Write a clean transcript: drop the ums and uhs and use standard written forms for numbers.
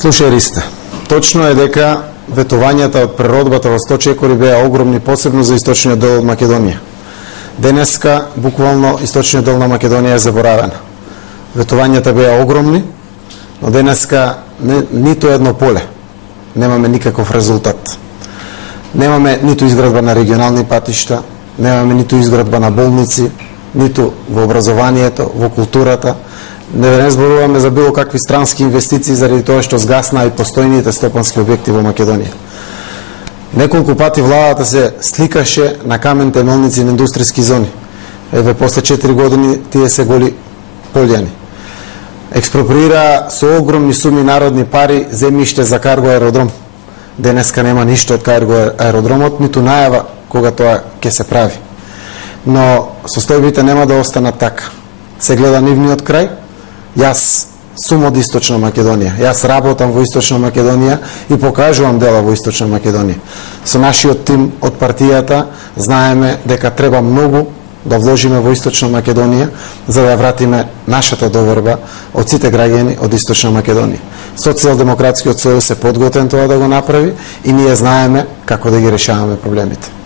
Слушај, Ристе, точно е дека ветувањата од преродбата во 100 чекори беа огромни, посебно за источниот дел од Македонија. Денеска, буквално, источниот дел на Македонија е заборавена. Ветувањата беа огромни, но денеска ниту едно поле немаме никаков резултат. Немаме ниту изградба на регионални патишта, немаме ниту изградба на болници, ниту во образованието, во културата. Не зборуваме за било какви странски инвестиции заради тоа што згасна и постојните стопански објекти во Македонија. Неколку пати владата се сликаше на камен темелници на индустријски зони. Еве, после 4 години тие се голи полјани. Експроприира со огромни суми народни пари земјиште за карго аеродром. Денеска нема ништо од карго аеродромот, ниту најава кога тоа ќе се прави. Но состојбите нема да останат така. Се гледа нивниот крај. Јас сум од Источна Македонија. Јас работам во Источна Македонија и покажувам дела во Источна Македонија. Со нашиот тим од партијата знаеме дека треба многу да вложиме во Источна Македонија за да ја вратиме нашата доверба од сите граѓани од Источна Македонија. Социјалдемократскиот сојуз е подготвен тоа да го направи и ние знаеме како да ги решаваме проблемите.